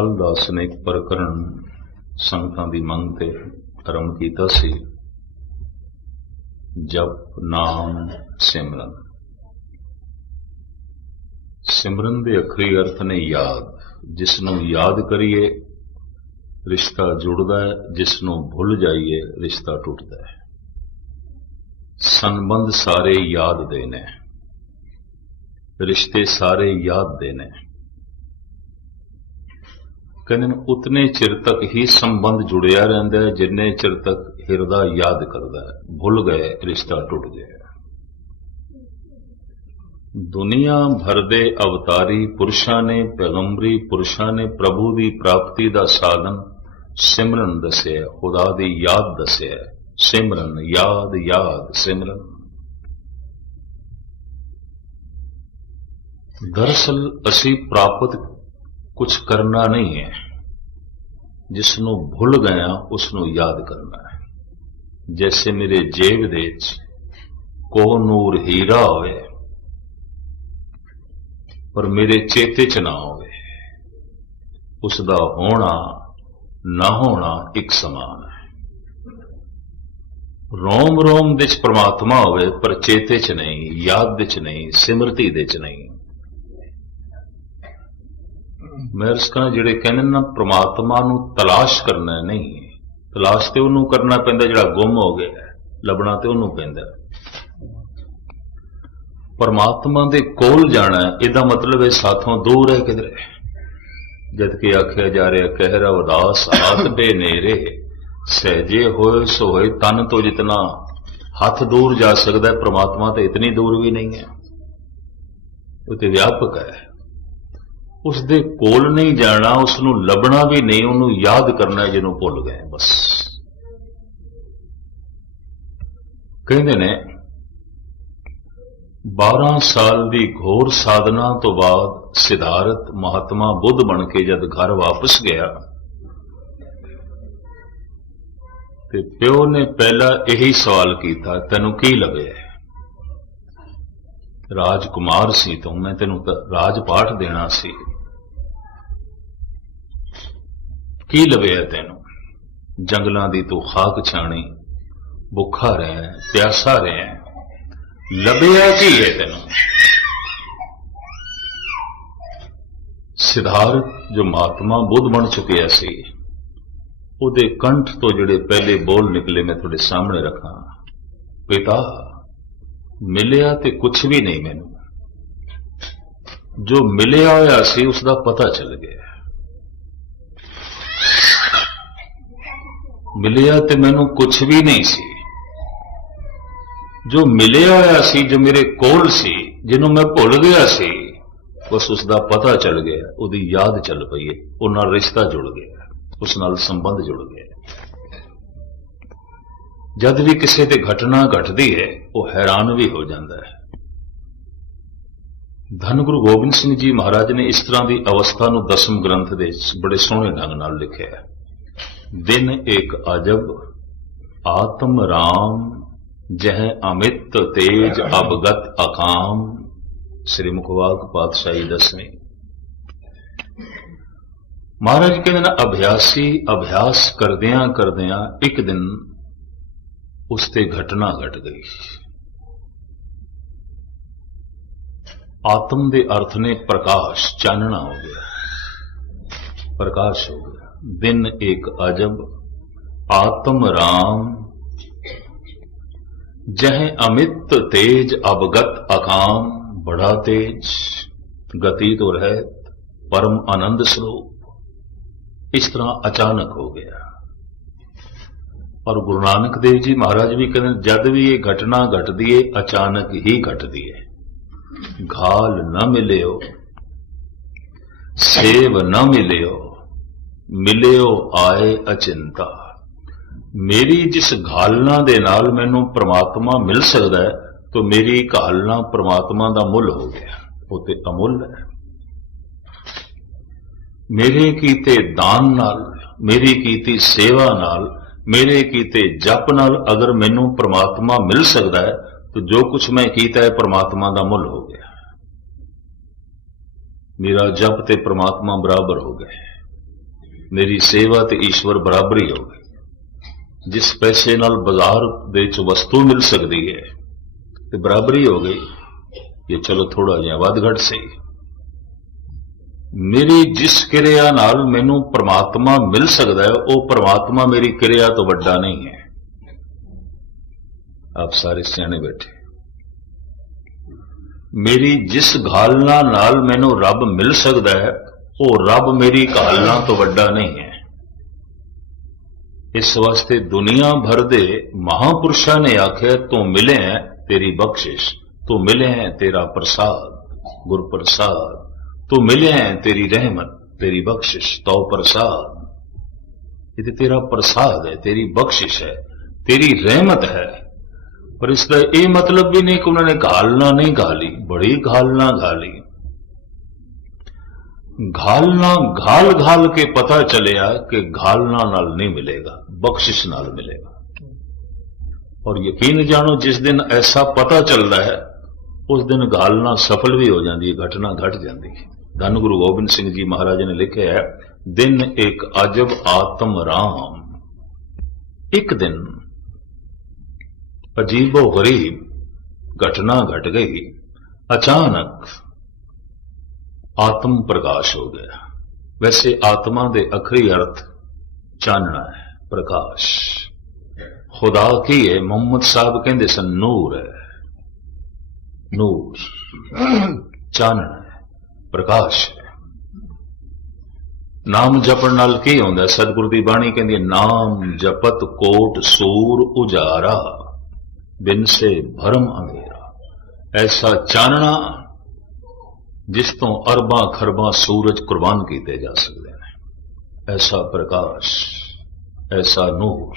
कल का स्नेक प्रकरण संगतां दी मंग ते आरंभ कीता सी। जप नाम सिमरन। सिमरन दे अखरी अर्थ ने याद। जिसनों याद करिए रिश्ता जुड़दा है, जिसनों भुल जाइए रिश्ता टुटदा है। संबंध सारे याद दे ने, रिश्ते सारे याद दे ने। कहते उतने चिर तक ही संबंध जुड़िया रहिंदा है जिन्ने चिर तक हिरदा याद करदा है। भुल गए रिश्ता टुट गया। दुनिया भर दे अवतारी पुरुषां ने, पैगंबरी पुरुषां ने प्रभु की प्राप्ति का साधन सिमरन दसिया, खुदा की याद दसिया। सिमरन याद याद सिमरन। दरअसल असी प्राप्त कुछ करना नहीं है, जिसनों भुल गया उसनों याद करना है। जैसे मेरे जेब दे को नूर हीरा होवे पर मेरे चेते च ना होवे, उसका होना ना होना एक समान है। रोम रोम दे च परमात्मा होवे पर चेते च नहीं, याद दे च नहीं, सिमरती दे च नहीं। मैं इसका जिहड़े कहने ना परमात्मा नूं तलाश करना नहीं, तलाश तो उन्होंने करना पैंदा जिहड़ा गुम हो गया, लभना तो उन्होंने पैंदा। परमात्मा दे कोल जाना इहदा मतलब है साथों दूर है किधरे। जदकि आख्या जा रहा कहरा उदास हाथ बेनेरे, सहजे होए सो होए तन तो जितना हाथ दूर जा सकता है, परमात्मा तो इतनी दूर भी नहीं है, वो तो व्यापक है। उसदे कोल नहीं जाना, उसनों लभना भी नहीं, उन्होंने याद करना है जिन्हों भुल गए बस। कहते ने 12 साल की घोर साधना तो बाद सिद्धार्थ महात्मा बुद्ध बन के जब घर वापस गया तो प्यो ने पहला यही सवाल किया, तेनों की लभे? राजकुमार सी तू, मैं तेनों राजपाठ देना सी, की लभे तेनों? जंगलों की तू खाक छाणी, भुखा रहे, प्यासा रहे, लभया की है तेनों? सिद्धार्थ जो महात्मा बुद्ध बन चुकिया सी, उहदे कंठ तो जिहड़े पहले बोल निकले मैं तुहाडे सामने रखा, पिता मिलिया ते कुछ भी नहीं, मैनू जो मिलिया होया सी उसका पता चल गया। मिलिया ते मैनू कुछ भी नहीं सी, जो मिलिया होया सी, जो मेरे कोल सी, जिन्हों मैं भुल गया सी, बस उसका पता चल गया, उसकी याद चल पई है, उस नाल रिश्ता जुड़ गया, उस नाल संबंध जुड़ गया। जद भी किसी ते घटना घटती है वो हैरान भी हो जाता है। धन गुरु गोबिंद सिंह जी महाराज ने इस तरह की अवस्था नूं 10वें ग्रंथ दे बड़े सोहणे ढंग नाल लिखिया है। दिन एक अजब आत्म राम, जह अमित तेज अवगत अकाम। श्री मुखवाक पातशाही 10वीं। महाराज कहते ना अभ्यासी अभ्यास करदियां करदियां एक दिन उसते घटना घट गई। आत्म दे अर्थ ने प्रकाश, चानना हो गया, प्रकाश हो गया। दिन एक अजब आत्म राम, जह अमित तेज अवगत अकाम। बड़ा तेज, गति तो रहत, परम आनंद स्वरूप। इस तरह अचानक हो गया। और गुरु नानक देव जी महाराज भी कहते जद भी ये घटना घटती है अचानक ही घटती है। घाल न मिलियो, सेव न मिलियो, मिलियो आए अचिंता। मेरी जिस घालना दे नाल मैनू परमात्मा मिल सकता है, तो मेरी घालना परमात्मा का मुल हो गया, वो ते अमुल है। मेरे कीते दान नाल, मेरी कीती सेवा नाल, मेरे कीते जप नाल अगर मैनू परमात्मा मिल सकता है, तो जो कुछ मैं कीता है परमात्मा का मुल हो गया। मेरा जप ते परमात्मा बराबर हो गए। मेरी सेवा ते ईश्वर बराबरी हो गई। जिस पैसे नाल बाजार दे च वस्तु मिल सकती है तो बराबरी हो गई, ये चलो थोड़ा जिहा वध घट सही। मेरी जिस क्रिया नाल मैनू परमात्मा मिल सकता है, वो परमात्मा मेरी क्रिया तो वड्डा नहीं है। आप सारे सियाने बैठे। मेरी जिस घालना नाल मैनू रब मिल सकता है, वो रब मेरी घालना तो वड्डा नहीं है। इस वास्ते दुनिया भर दे महापुरुषां ने आख्या, तू मिले हैं तेरी बख्शिश, तू मिले हैं तेरा प्रसाद, गुर प्रसाद, तू मिले हैं तेरी रहमत, तेरी बख्शिश, तो प्रसाद। ये तेरा प्रसाद है, तेरी बख्शिश है, तेरी रहमत है। पर इसका ये मतलब भी नहीं कि उन्होंने घालना नहीं घाली, बड़ी घालना घाली। घालना घाल घाल के पता चलिया कि घालना नाल नहीं मिलेगा, बख्शिश नाल मिलेगा। और यकीन जानो, जिस दिन ऐसा पता चल रहा है उस दिन घालना सफल भी हो जाती है, घटना घट जाती है। धन गुरु गोबिंद सिंह जी महाराज ने लिखे है, दिन एक अजब आत्म राम। एक दिन अजीबो गरीब घटना घट गई। अचानक आत्म प्रकाश हो गया। वैसे आत्मा दे अखरी अर्थ चानना है, प्रकाश। खुदा की है, मोहम्मद साहब कहते सन नूर है, नूर चानना है, प्रकाश है। नाम जपण नाल की होंदा? सतगुरु दी बाणी कहती है, नाम जपत कोट सूर उजारा, बिन से भरम अंधेरा। ऐसा चानना जिस तो अरबां खरबां सूरज कुर्बान किए जा सकते हैं। ऐसा प्रकाश, ऐसा नूर।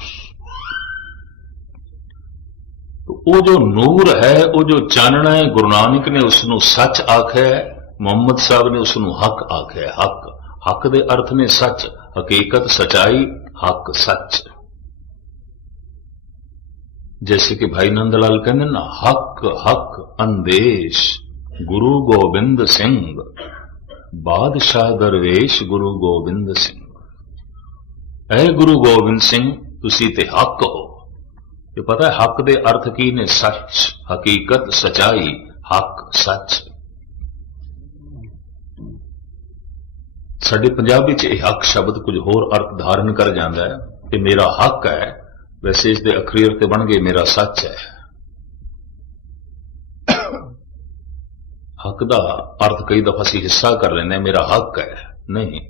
तो वो जो नूर है, वो जो चानना है, गुरु नानक ने उसनू सच आख्या है, मोहम्मद साहब ने उसनू हक आख्या है। हक, हक दे अर्थ ने सच, हकीकत, सच्चाई, हक, सच। जैसे कि भाई नंदलाल कहते ना, हक हक अंदेश गुरु गोबिंद सिंह, बादशाह दरवेश गुरु गोबिंद सिंह। ऐ गुरु गोबिंद सिंह, तुसी ते हक हो। ये पता है हक दे अर्थ की ने? सच, हकीकत, सच्चाई, हक, सच। साडे पंजाबी च हक शब्द कुछ होर अर्थ धारण कर जाता है कि मेरा हक है, वैसे इसके अखरी अर्थ बन गए मेरा सच है। हक का अर्थ कई दफा असीं हिस्सा कर लेने, मेरा हक है। नहीं,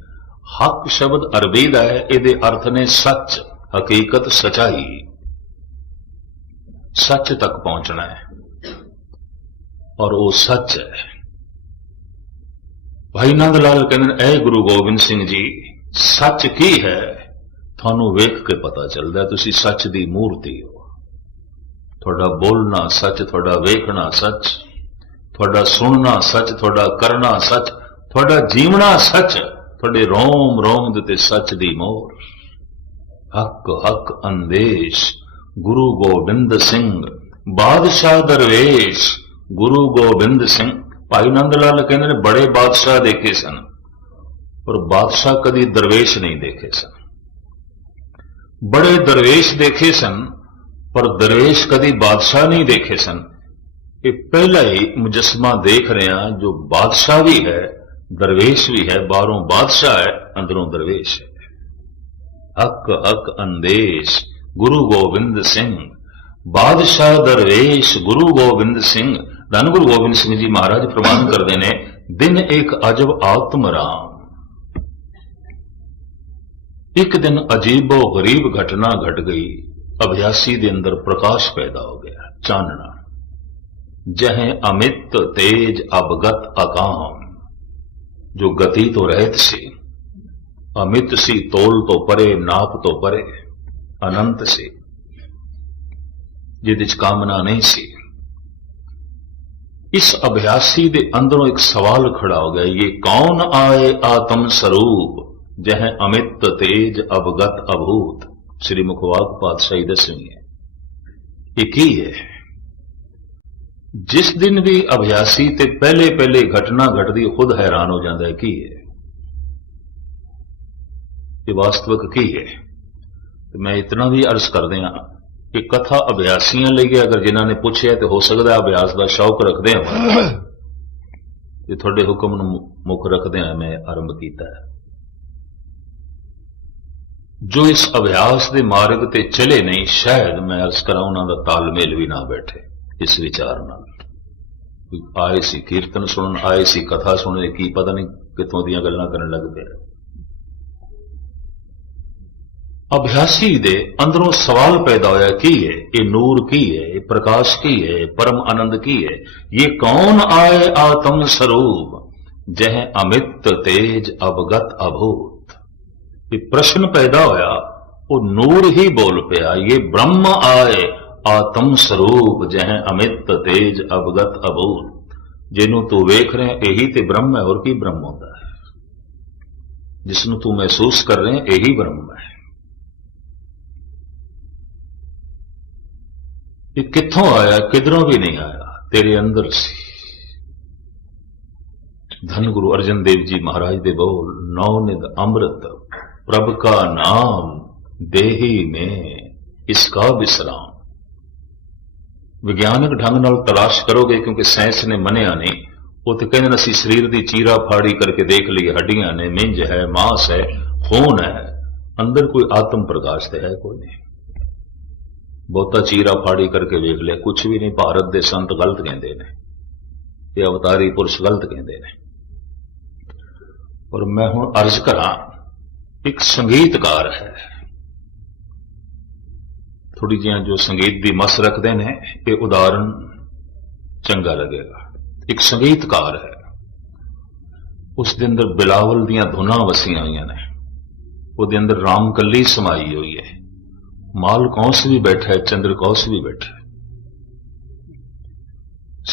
हक शब्द अरबी का है, ये अर्थ ने सच, हकीकत, सच्चाई। सच तक पहुंचना है और वो सच है। भाई नंदलाल कहते, ऐ गुरु गोबिंद सिंह जी, सच की है थानू वेख के पता चलता है, तुसी सच दी मूर्ति हो। थोड़ा बोलना सच, थोड़ा वेखना सच, थोड़ा सुनना सच, थोड़ा करना सच, थोड़ा जीवना सच, थोड़े रोम रोम दे सच दी मोर। हक हक अंदेश गुरु गोबिंद सिंह, बादशाह दरवेश गुरु गोबिंद सिंह। भाई नंदलाल कहते ने बड़े बादशाह देखे सन, पर बादशाह कभी दरवेश नहीं देखे सन। बड़े दरवेश देखे सन, पर दरवेश कभी बादशाह नहीं देखे सन। ये पहला ही मुजस्मा देख रहे हैं, जो बादशाह भी है, दरवेश भी है, बाहरों बादशाह है, अंदरों दरवेश है। हक हक अंदेश गुरु गोबिंद सिंह, बादशाह दरवेश गुरु गोबिंद सिंह। धन गुरु गोबिंद सिंह जी महाराज प्रमाण करते हैं, दिन एक अजब आत्म राम। एक दिन अजीबो गरीब घटना घट गई। अभ्यासी के अंदर प्रकाश पैदा हो गया, चानना। जह अमित तेज अवगत अकाम, जो गति तो रहत सी, अमित सी, तोल तो परे, नाप तो परे, अनंत सी, जिद कामना नहीं सी। इस अभ्यासी के अंदरों एक सवाल खड़ा हो गया, ये कौन आए आत्म स्वरूप, जह अमित तेज अवगत अभूत। श्री मुखवाक पातशाही 10वीं है। एक ही है। जिस दिन भी अभ्यासी ते पहले पहले घटना घटती खुद हैरान हो जाता है की है। ये वास्तविक की है। तो मैं इतना भी अर्ज कर दिया कि कथा अभ्यासियों लिए अगर जिन्होंने पूछे तो हो सकता अभ्यास का शौक रखते हैं तो थोड़े हुक्म मुख रखते हैं मैं आरंभ किया है। जो इस अभ्यास के मार्ग ते चले नहीं, शायद मैं अर्ज करा उन्होंने तालमेल भी ना बैठे इस विचार नाल। आए सी कीर्तन सुनन, आए सी कथा सुनने, की पता नहीं कितों दी गल्लां करन लग पे। अभ्यासी दे अंदरों सवाल पैदा होया की है, ये नूर की है, ये प्रकाश की है, परम आनंद की है, ये कौन आए आत्म स्वरूप जह अमित तेज अवगत अभूत। ये प्रश्न पैदा होया, वो नूर ही बोल पिया, ये ब्रह्म आए आत्म स्वरूप जह अमित तेज अवगत अभूत। जिन्हों तू वेख रहे यही ते ब्रह्म है, और की ब्रह्म होता है। जिसनों तू महसूस कर रहे यही ब्रह्म है। ये कित्थों आया, किधरों भी नहीं आया, तेरे अंदर से। धन गुरु अर्जन देव जी महाराज दे बोल, नौनिध अमृत प्रभ का नाम देही में इसका विश्राम। विज्ञानिक ढंग नाल तलाश करोगे, क्योंकि साइंस ने मनिया नहीं। वो तो कहते असी शरीर की चीरा फाड़ी करके देख ली, हड्डियां ने, मिंज है, मांस है, खून है, अंदर कोई आत्म प्रकाश तो है कोई नहीं। बहुता चीरा फाड़ी करके देख लिया, कुछ भी नहीं। भारत के संत गलत कहते हैं, ये अवतारी पुरुष गलत कहते हैं। और मैं हुण अर्ज करा, एक संगीतकार है, थोड़ी जी जो संगीत की मस रखते हैं, ये उदाहरण चंगा लगेगा। एक संगीतकार है, उसके अंदर बिलावल दियां धुना वसिया हुई ने, उसके अंदर रामकली समाई हुई है, माल कौंस भी बैठा है, चंद्र कौंस भी बैठा है,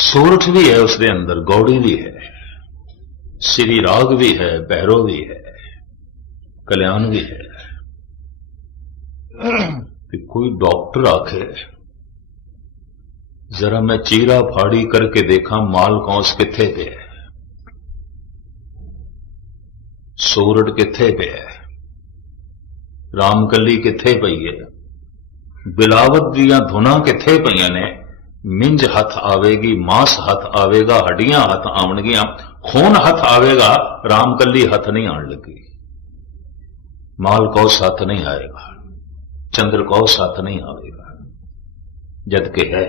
सोरठ भी है उसके अंदर, गौड़ी भी है, श्री राग भी है, भैरव भी है, कल्याण भी है। कोई डॉक्टर आखे जरा मैं चीरा फाड़ी करके देखा माल कौंस किथे पे है, सोरठ किथे पे है, रामकली किथे पई है, बिलावत दियां धुना किथे पईयां ने, मिंज हथ आवेगी, मांस हथ आवेगा, हड्डियां हथ आवणगियां, खून हथ आवेगा, रामकली हथ नहीं आण लगी, माल कौस हथ नहीं आएगा, चंद्र कौस हथ नहीं आएगा। जबकि है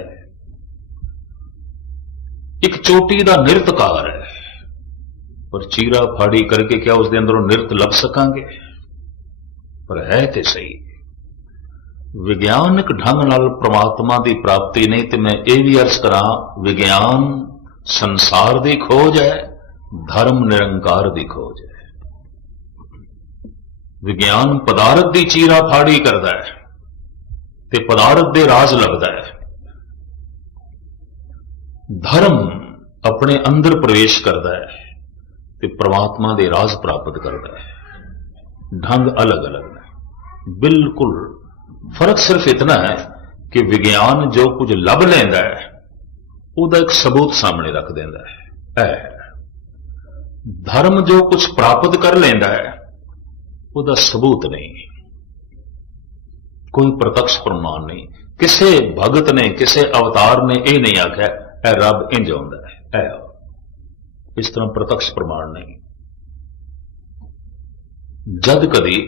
एक चोटी का नृत्यकार है, पर चीरा फाड़ी करके क्या उसके अंदरों नृत्य लभ सकांगे? पर है तो सही। विज्ञानिक ढंग नाल परमात्मा की प्राप्ति नहीं, तो मैं ये भी अर्ज करा, विज्ञान संसार की खोज है, धर्म निरंकार की खोज है। विज्ञान पदार्थ की चीरा फाड़ी करता है, ते पदार्थ के राज लगता है। धर्म अपने अंदर प्रवेश करता है, ते परमात्मा के राज प्राप्त करता है। ढंग अलग अलग है, बिल्कुल फर्क सिर्फ इतना है कि विज्ञान जो कुछ लभ लेंदा है, उसका एक सबूत सामने रख देंदा है। धर्म जो कुछ प्राप्त कर लेंदा है, उसका सबूत नहीं, कोई प्रत्यक्ष प्रमाण नहीं। किसे भगत ने, किसे अवतार ने यह नहीं आख्या ऐ रब इंज आउंदा है, इस तरह प्रत्यक्ष प्रमाण नहीं। जद कदी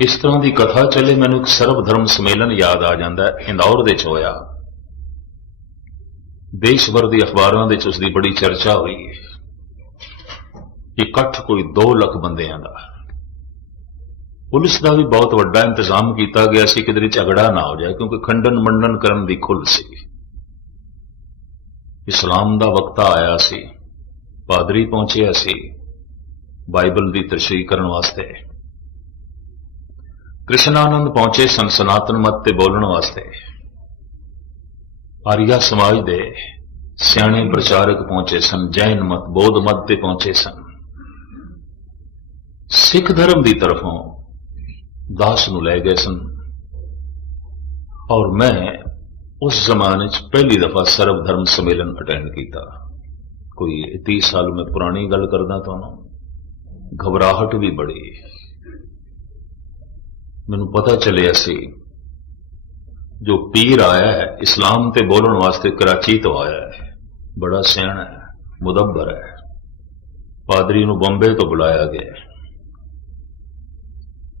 इस तरह की कथा चले, मैनू एक सर्वधर्म सम्मेलन याद आ जाता है, इंदौर दे होया। देश भर की अखबारों के उसकी बड़ी चर्चा हुई। इकट्ठ कोई 2 लाख बंदियां का, पुलिस का भी बहुत बड़ा इंतजाम किया गया सी, किधर झगड़ा ना हो जाए, क्योंकि खंडन मंडन करने की खुल सी। इस्लाम का वक्ता आया सी, पादरी पहुंचे सी बाइबल की तशरीह करने वास्ते, कृष्णानंद पहुंचे सन सनातन मत ते बोलने वास्ते, आर्या समाज दे सियाणे प्रचारक पहुंचे सन, जैन मत बौद्ध मत ते पहुंचे सन, सिख धर्म की तरफों दास नूं लै गए सन। और मैं उस जमाने पहली दफा सर्वधर्म सम्मेलन अटेंड किया। कोई 30 साल में पुरानी गल करदा, तो घबराहट भी बड़ी, मैनू पता चलिया सी जो पीर आया है इस्लाम ते बोलने वास्ते कराची तो आया है, बड़ा सियाणा है, मुदब्बर है। पादरी नू बॉम्बे तो बुलाया गया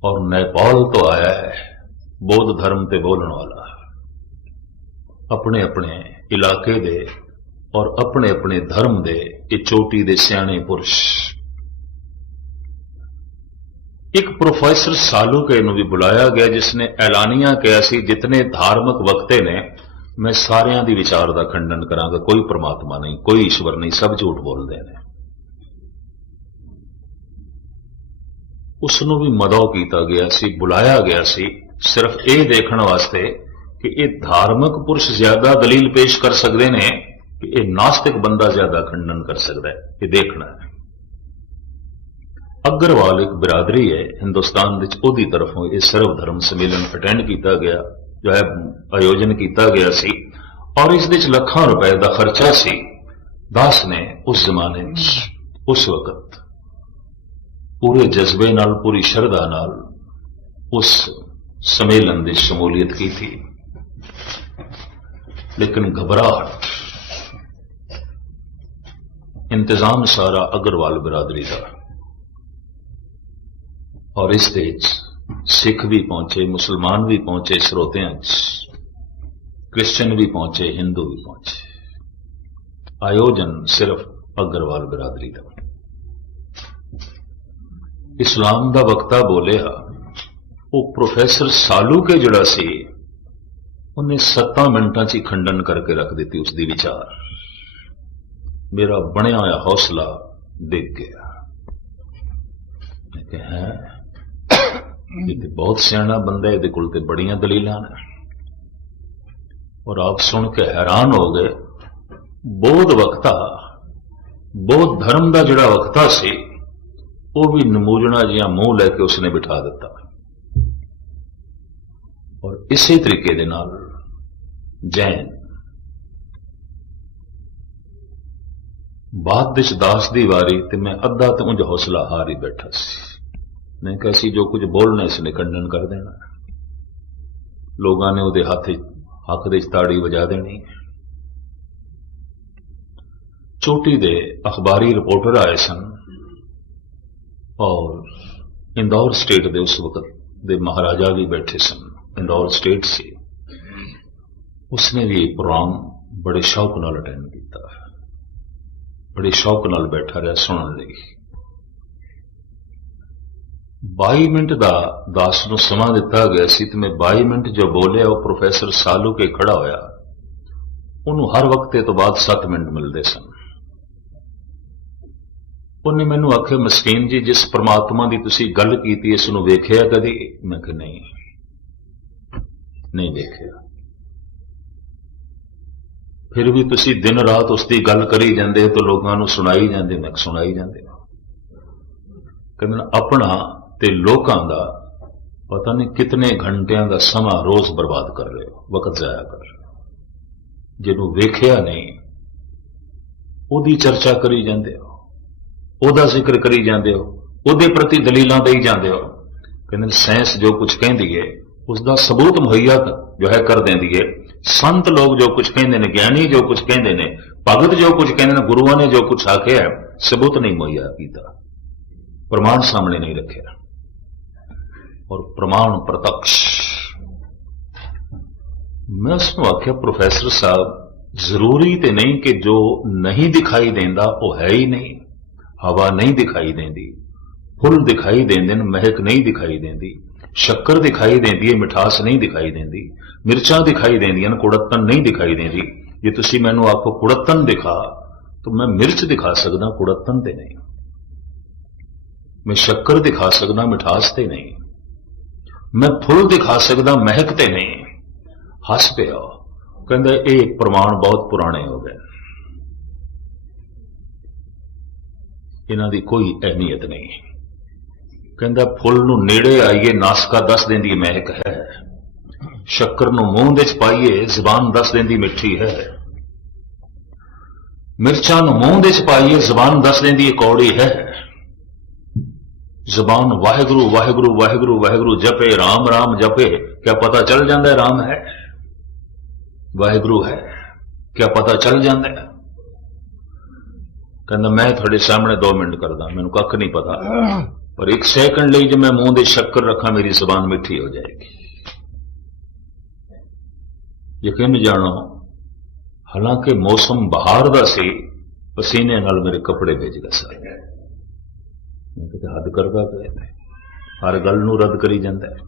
और नेपाल तो आया है, बौद्ध धर्म ते बोलने वाला, अपने अपने इलाके दे और अपने अपने धर्म दे ये चोटी दे सियाणे पुरुष। एक प्रोफेसर सालूके नू भी बुलाया गया जिसने ऐलानिया कहा सी जितने धार्मिक वक्ते ने मैं सारियां दी विचार का खंडन करांगा, कोई परमात्मा नहीं, कोई ईश्वर नहीं, सब झूठ बोलते हैं। उसनू भी मदौ किया गया सी, बुलाया गया सी सिर्फ ये देखने वास्ते कि ये धार्मिक पुरुष ज्यादा दलील पेश कर सकते हैं कि ये नास्तिक बंदा ज्यादा खंडन कर सकता है, ये देखना है। अग्रवाल एक बिरादरी है हिंदुस्तान की तरफों यह सर्वधर्म सम्मेलन अटेंड किया गया, जो है आयोजन किया गया सी और इस लाखां रुपए का खर्चा सी। दास ने उस जमाने उस वक्त पूरे जज्बे नाल पूरी शरधा नाल उस सम्मेलन की शमूलियत की थी, लेकिन घबराहट, इंतजाम सारा अग्रवाल बिरादरी का और इस सिख भी पहुंचे, मुसलमान भी पहुंचे श्रोतियां, क्रिश्चियन भी पहुंचे, हिंदू भी पहुंचे। आयोजन सिर्फ अग्रवाल बिरादरी का। इस्लाम का वक्ता बोलिया वो प्रोफेसर सालूके जिहड़ा सी उन्हें 7 मिनटां च खंडन करके रख दी उसकी विचार। मेरा बनया होया हौसला डिग गया। मैं कहा ये तो बहुत सियाणा बंदा है, ये कोल ते बड़ियां दलीलां ने। और आप सुन के हैरान हो गए, बौद्ध वक्ता, बौद्ध धर्म का जिहड़ा वक्ता सी वो भी नमूजना जिहा मुंह लैके उसने बिठा दिता। और इसी तरीके दे नाल जैन बाद विच दास दी वारी ते मैं अद्धा तो मुझे हौसला हार ही बैठा सी। मैं कैसी जो कुछ बोलना इसने खंडन कर देना, लोगों ने उहदे हक दे ताड़ी बजा देनी। चोटी दे अखबारी रिपोर्टर आए सन और इंदौर स्टेट दे उस वक्त दे महाराजा भी बैठे सन, इंदौर स्टेट से। उसने भी प्रोग्राम बड़े शौक नाल अटेंड किया, बड़े शौक नाल बैठा रहा सुनने लगी। 22 मिनट का दास नूं समा दिता गया सी ते मैं 22 मिनट जो बोलिया वो प्रोफेसर सालूके खड़ा होया, उन्होंने हर वक्त तो बाद 7 मिनट मिलते सन। उन्हें मैनू आखे मस्कीन जी जिस परमात्मा की तुसी गल की इस नूं वेखिया कदी? मैं कहा नहीं वेखिया। फिर भी तुसी दिन रात उसकी गल करी जांदे तो लोगों नूं सुनाई जांदे। मैं सुनाई जांदे कहंदे अपना ते लोकां दा पता नहीं कितने घंटियां का समा रोज बर्बाद कर रहे हो, वक्त जाया कर रहे हो। जिन्हों वेखिया नहीं ओदी चर्चा करी जांदे हो, ओदा जिक्र करी जांदे हो, ओदे प्रति दलीलां देई जांदे हो। कहंदे साइंस जो कुछ कहंदी है उसका सबूत मुहैया जो है कर देंदी है। संत लोग जो कुछ कहते हैं, ज्ञानी जो कुछ कहते हैं, भगत जो कुछ कहते हैं, गुरुओं ने जो कुछ आख्या सबूत नहीं मुहैया किया, प्रमाण सामने नहीं रखे। और प्रमाण प्रत्यक्ष। मैं उसको आख्या प्रोफेसर साहब जरूरी तो नहीं कि जो नहीं दिखाई देंदा वो है ही नहीं। हवा नहीं दिखाई देंदी, फुल दिखाई देंदे, महक नहीं दिखाई देंदी, शक्कर दिखाई देंदी है, मिठास नहीं दिखाई देंदी, मिर्चा दिखाई देंदियां, कुड़त्तन नहीं दिखाई देंदी। जे तुसी मैनू आपको कुड़त्तन दिखा तो मैं मिर्च दिखा सकदा, कुड़त्तन ते नहीं। मैं शक्कर दिखा सकदा, मिठास ते नहीं। मैं फुल दिखा सकदा, महक ते नहीं। हस पिया, कहंदा ये प्रमाण बहुत पुराने हो गए, इन्हां दी कोई अहमियत नहीं। कहंदा फुल नूं नेड़े आईए नासका दस देंदी महक है, शक्कर नूं मूंह दे च पाईए जबान दस देंदी मिठी है, मिर्चां नूं मूंह दे च पाईए जबान दस देंदी कौड़ी है। ਜ਼ਬਾਨ ਵਾਹਿਗੁਰੂ ਵਾਹਿਗੁਰੂ ਵਾਹਿਗੁਰੂ ਵਾਹਿਗੁਰੂ ਜਪੇ, ਰਾਮ ਰਾਮ ਜਪੇ, क्या पता चल जाता है राम है, वाहिगुरू है, क्या पता चल जाता है? कहना मैं थोड़े सामने 2 मिनट करदा, मैनू कख नहीं पता, पर 1 सैकंड लिए जो मैं मूंह दे शक्कर रखा मेरी जबान मिठी हो जाएगी। यकीन जानो, हालांकि मौसम बहार दा सी, पसीने नाल मेरे कपड़े भिज गए सारे। मैं कहते हद करदा पिया, हर गल नूं रद्द करी जांदा है।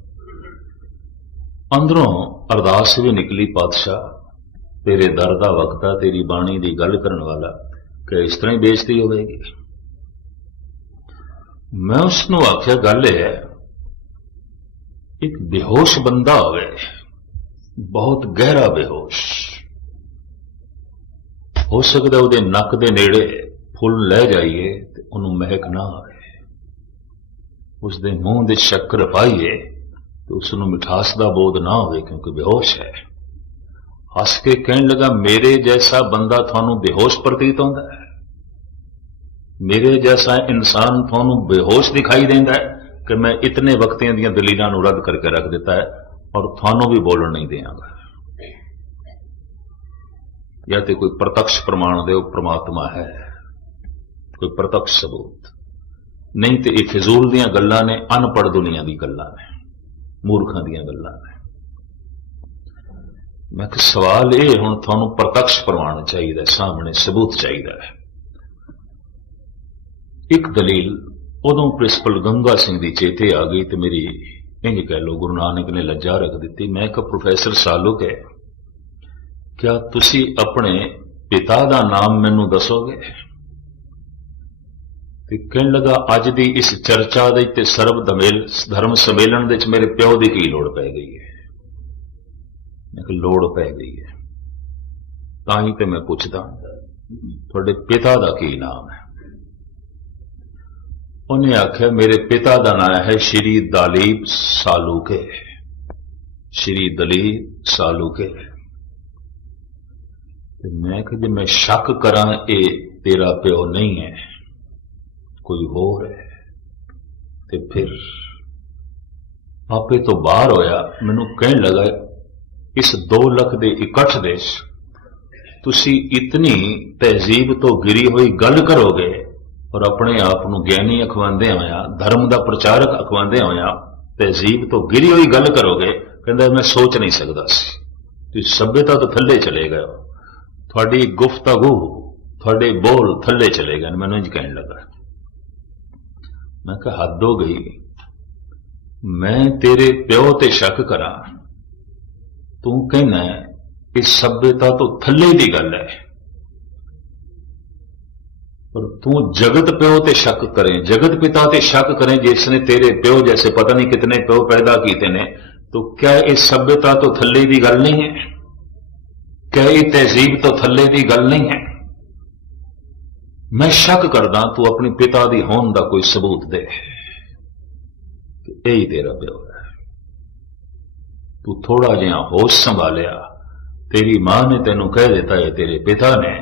अंदरों अरदास भी निकली, पातशाह तेरे दर दा वक्त आ, तेरी बाणी दी गल करन वाला, कि इस तरह ही बेइज्जती होगी। मैं उसनूं आख्या गल है, एक बेहोश बंदा होवे, बहुत गहरा बेहोश, हो सकता उहदे नक दे नेड़े फुल लै जाइए ते उहनूं महक ना आए, उसदे मूंह दे शक्कर पाइए तो उसनूं मिठास का बोध ना हो, क्योंकि बेहोश है। हस के कहने लगा, मेरे जैसा बंदा थानू बेहोश प्रतीत होता है, मेरे जैसा इंसान थानू बेहोश दिखाई देता है कि मैं इतने वक्तियां दी दलीलां नूं रद्द करके रख दिता है और थानू भी बोलण नहीं देंगा। या तो कोई प्रत्यक्ष प्रमाण दे परमात्मा है, कोई प्रत्यक्ष सबूत नहीं, तो ये फिजूल दियां गल्लां ने, अनपढ़ दुनिया दी गल्लां ने, मूर्खां दियां गल्लां ने। मैं कि सवाल ये हुण तुहानूं प्रत्यक्ष प्रमाण चाहिए, सामने सबूत चाहिए। एक दलील उदों प्रिंसिपल गंगा सिंह दी चेते आ गई तो मेरी इंज कह लो गुरु नानक ने लज्जा रख दी। मैं कहा प्रोफैसर सालुक है, क्या तुसी अपने पिता दा नाम मैनू दसोगे? कहने लगा अज दी इस चर्चा दे सर्व धर्म सम्मेलन दे मेरे प्यो की की लोड़ पै गई है। मैं लोड़ पै गई है तां ही तो मैं पूछदा थोड़े पिता का की नाम है? उन्हें आख्या मेरे पिता का नाम है श्री दलीप सालूके। श्री दलीप सालूके। मैं कि जे मैं शक करा ये तेरा प्यो नहीं है कोई होर है ते फिर आपे तो बाहर होया। मैनू कहने लगा इस 2 लाख के इकट्ठ देश तुसी इतनी तहजीब तो गिरी हुई गल करोगे और अपने आप को ज्ञानी अखवांदे होया धर्म का प्रचारक अखवांदे होया तहजीब तो गिरी हुई गल करोगे। कहता मैं सोच नहीं सकता सी सभ्यता तो थले चले गए, थोड़ी गुफ्तगू थोड़े बोल थले चले गए। मैनू इंज कहने लगा। मैं कहा हद हो गई, मैं तेरे प्यो ते शक करा तू कहना इस सभ्यता तो थले की गल है, पर तू जगत प्यो ते शक करें, जगत पिता ते शक करें जिसने तेरे प्यो जैसे पता नहीं कितने प्यो पैदा किए ने, तो क्या इस सभ्यता तो थले की गल नहीं है? क्या ये तहजीब तो थले की गल नहीं है? मैं शक करदा तू अपने पिता की होन का कोई सबूत दे, यही तेरा प्यो है। तू थोड़ा जिहा होश संभालिया, तेरी मां ने तेनों कह दिता है तेरे पिता ने,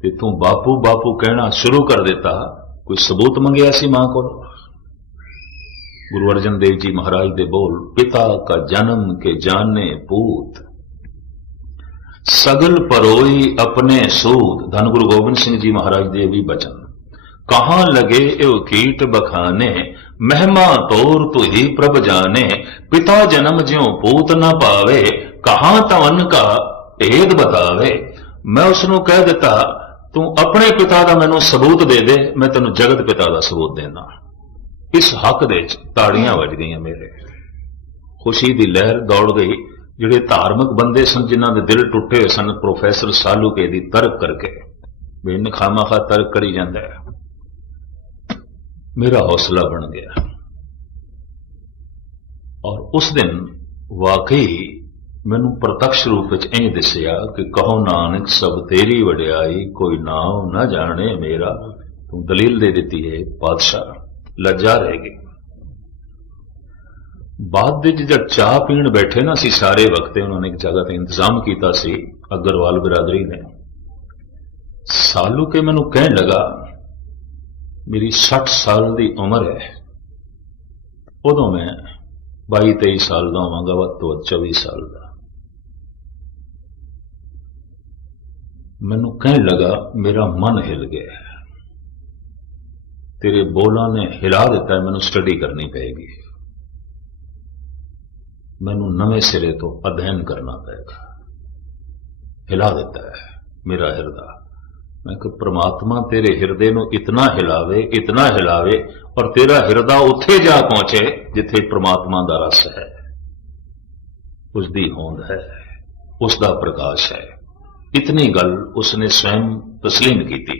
ते तू बापू बापू कहना शुरू कर देता। कोई सबूत मंगया सी मां को? गुरु अर्जन देव जी महाराज दे बोल, पिता का जन्म के जाने पूत सगल परोई अपने सूद। धन गुरु गोबिंद सिंह जी महाराज दे भी बचन। कहां लगे एव कीट बखाने, महिमा तोर तू ही प्रभ जाने। पिता जन्म ज्यों पूत न पावे, कहां तवन का भेद बतावे। मैं उसनों कह दिता तू अपने पिता का मैनू सबूत दे दे, मैं तेनू जगत पिता का सबूत देना। इस हक दे ताड़ियां वज गई मेरे, खुशी की लहर दौड़ गई। जिहड़े धार्मिक बंदे सन जिन्हां दे दिल टुटे हुए सन प्रोफैसर सालूके दी तर्क करके भी इन खामा-खा तर्क करी जांदा है, मेरा हौसला बन गया। और उस दिन वाकई मैनू प्रत्यक्ष रूप में इंज दिसिया कि कहो नानक सब तेरी वडियाई, कोई नाम न जाने मेरा। तू दलील दे दी है पातशाह, लज्जा रह गई। बाद जब चाह पीण बैठे ना सी सारे वक्त, उन्होंने एक जगह ते इंतजाम किया सी अग्रवाल बिरादरी ने। सालू के मैनू कहने लगा मेरी 60 साल की उम्र है, उदों मैं 22-23 साल का होवांगा, वध तो वध 24 साल का। मैनू कहने लगा, मेरा मन हिल गया, तेरे बोलों ने हिला दिता है, मैनू स्टडी करनी पेगी, मैनू नवे सिरे तो अध्ययन करना पेगा। हिला दिता है मेरा हिरदा। मैं कि परमात्मा तेरे हिरदे नू इतना हिलावे और तेरा हिरदा उत्थे जा पहुंचे जिथे परमात्मा दा रस है, उसदी होंद है, उसका प्रकाश है। इतनी गल उसने स्वयं तस्लीम की थी।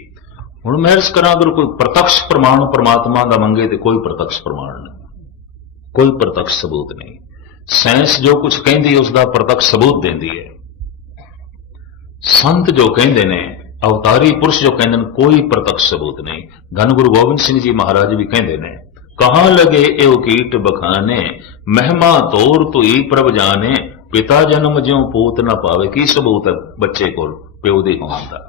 हुण मैं इस करा, अगर कोई प्रत्यक्ष प्रमाण परमात्मा का मंगे तो कोई प्रत्यक्ष प्रमाण नहीं, कोई प्रत्यक्ष सबूत नहीं। साइंस जो कुछ कहती उसका प्रत्यक्ष सबूत देती है। संत जो कहते ने, अवतारी पुरुष जो कहते हैं, कोई प्रत्यक्ष सबूत नहीं। धन गुरु गोबिंद सिंह जी महाराज भी कहते हैं, कहां लगे एव कीट बखाने, महिमा तोर तो ही प्रभ जाने, पिता जन्म ज्यों पूत न पावे। की सबूत है बच्चे को प्यो दी होने का?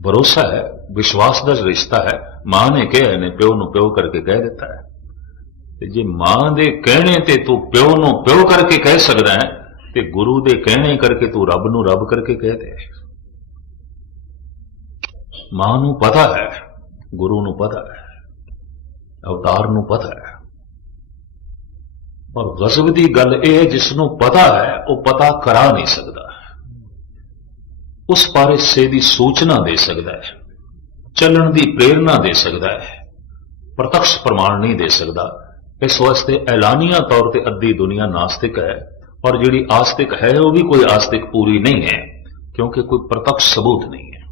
भरोसा है, विश्वास का रिश्ता है। मां ने कहा ने प्यो नु प्यो करके कह देता है। जे मां दे कहने ते तू प्यो नु प्यो करके कह सकदा है, ते गुरु दे कहने करके तू रब नु रब करके कह दे। मां नु पता है, गुरु नु पता है, अवतार नु पता है। और गजब दी गल यह है, जिसनों पता है वह पता करा नहीं सकता, उस बारे से दी सूचना दे सकता है, चलन दी प्रेरणा दे सकता है, प्रत्यक्ष प्रमाण नहीं दे सकता। इस वास्ते ऐलानिया तौर पर अद्धी दुनिया नास्तिक है, और जिहड़ी आस्तिक है वह भी कोई आस्तिक पूरी नहीं है, क्योंकि कोई प्रत्यक्ष सबूत नहीं है।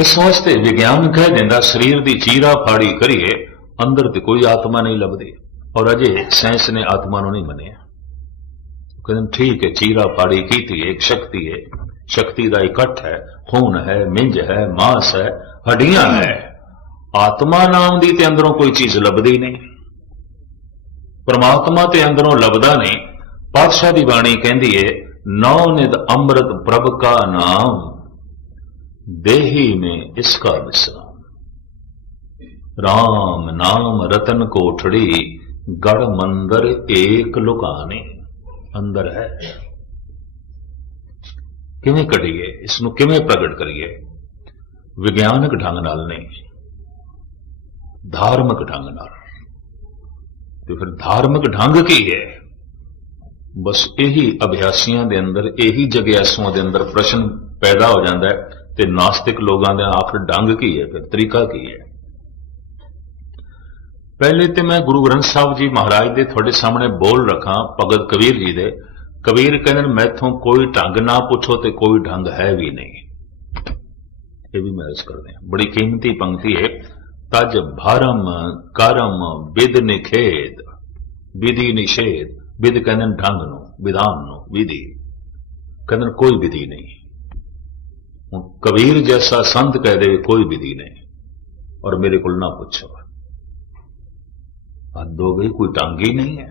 इस वास्ते विज्ञान कह देंदा, शरीर की चीरा फाड़ी करिए, अंदर तो कोई आत्मा नहीं लभदी। और अजे साइंस ने आत्मा नहीं मनिया। कहते ठीक है, चीरा फाड़ी की थी, एक शक्ति है, शक्ति का इकट्ठ है, खून है, मिंज है, मांस है, हड्डियां है। आत्मा नाम दी ते अंदरों कोई चीज लभदी नहीं, परमात्मा ते अंदरों लभदा नहीं। पातशाह दी बाणी कहती है, नौ निध अमृत प्रभ का नाम, देही में इसका विश्राम। राम नाम रतन कोठड़ी, गढ़ मंदिर एक लुकाने। अंदर है, किवें कढ़िए, इसनूं किवें प्रगट करिए? विज्ञानक ढंग नाल नहीं, धार्मिक ढंग नाल। तो फिर धार्मिक ढंग की है? बस यही अभ्यासियों के अंदर, यही जग्यासुओं के अंदर प्रश्न पैदा हो जाता है। ते नास्तिक लोगों का आखिर ढंग की है, फिर तरीका की है? पहले तो मैं गुरु ग्रंथ साहब जी महाराज दे थोड़े सामने बोल रखा, भगत कबीर जी दे। कबीर कहते मैथों कोई ढंग ना पूछो तो कोई ढंग है भी नहीं। ये भी मैं अर्ज कर दें, बड़ी कीमती पंक्ति है। तज भरम करम विद निखेद, विधि निषेध। विद कहते ढंग नो, विधान नो, विधि कहते कोई विधि नहीं। कबीर जैसा संत कह दे कोई विधि नहीं, और मेरे को ना पूछो, हद हो गई, कोई ढंग ही नहीं है।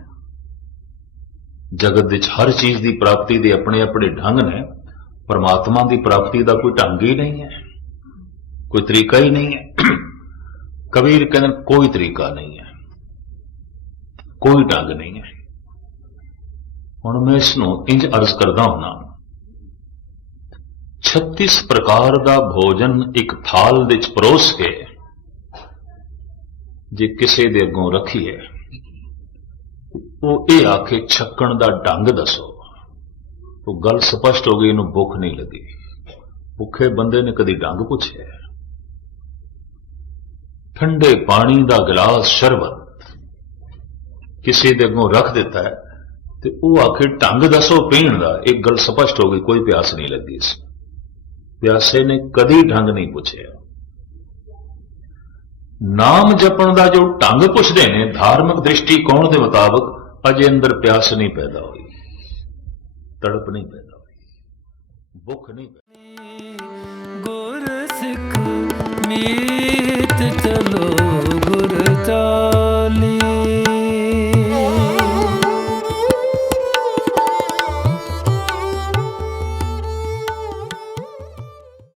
जगत विच हर चीज की प्राप्ति के अपने अपने ढंग ने, परमात्मा की प्राप्ति का कोई ढंग ही नहीं है, कोई तरीका ही नहीं है। कबीर कहते कोई तरीका नहीं है, कोई ढंग नहीं है। हुण मैं इसनूं इंज अर्ज करदा हुंदा, 36 प्रकार का भोजन एक थाल विच परोस के जे किसी दे अगों रखीए, वो ये आखे छकण का ढंग दसो, तो गल स्पष्ट हो गई, इनू भुख नहीं लगी। भुखे बंदे ने कदी ढंग पूछे? ठंडे पानी का गिलास शरबत किसी दे अगों रख दिता है, तो वह आखे ढंग दसो पीण का, एक गल स्पष्ट हो गई, कोई प्यास नहीं लगी। इस प्यासे ने कदी ढंग नहीं पूछे। नाम जपण का जो ढंग पुछते हैं धार्मिक दृष्टिकोण के मुताबिक, अजे अंदर प्यास नहीं पैदा हुई, तड़प नहीं पैदा हुई, भुख नहीं पैदा। गुर सिख मीत चलो गुर चा